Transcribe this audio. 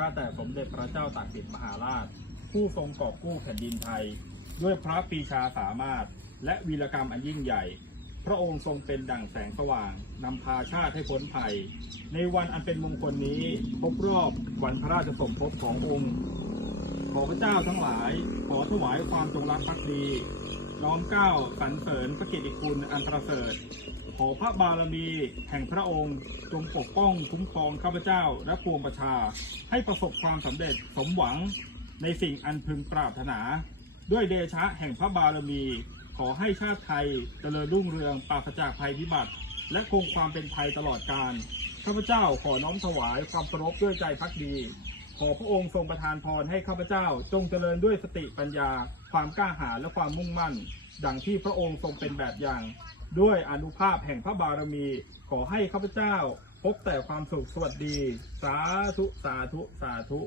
ข้าแต่สมเด็จพระเจ้าตากสินมหาราช ผู้ทรงกอบกู้แผ่นดินไทย ด้วยพระปีชาสามารถ และวีรกรรมอันยิ่งใหญ่ พระองค์ทรงเป็นดั่งแสงสว่างนำพาชาติให้พ้นภัย ในวันอันเป็นมงคลนี้ครบรอบวันพระราชสมภพขององค์ ขอพระเจ้าทั้งหลาย ขอถวายความจงรักภักดี น้อมเกล้าสรรเสริญพระเกียรติคุณอันประเสริฐ ขอพระบารมีแห่งพระองค์ จงปกป้องคุ้มครองข้าพเจ้าและปวงประชา ให้ประสบความสำเร็จสมหวังในสิ่งอันพึงปรารถนา ด้วยเดชะแห่งพระบารมี ขอให้ชาติไทยเจริญรุ่งเรืองปราศจากภัยพิบัติ และคงความเป็นไทยตลอดกาลข้าพเจ้าขอน้อมถวายความเคารพด้วยใจพักดี ขอพระองค์ทรงประทานพรให้ข้าพเจ้า จงเจริญด้วยสติปัญญา ความกล้าหาญและความมุ่งมั่น ดังที่พระองค์ทรงเป็นแบบอย่าง ด้วยอนุภาพแห่งพระบารมี ขอให้ข้าพเจ้า พบแต่ความสุขสวัสดี สาธุสาธุสาธุ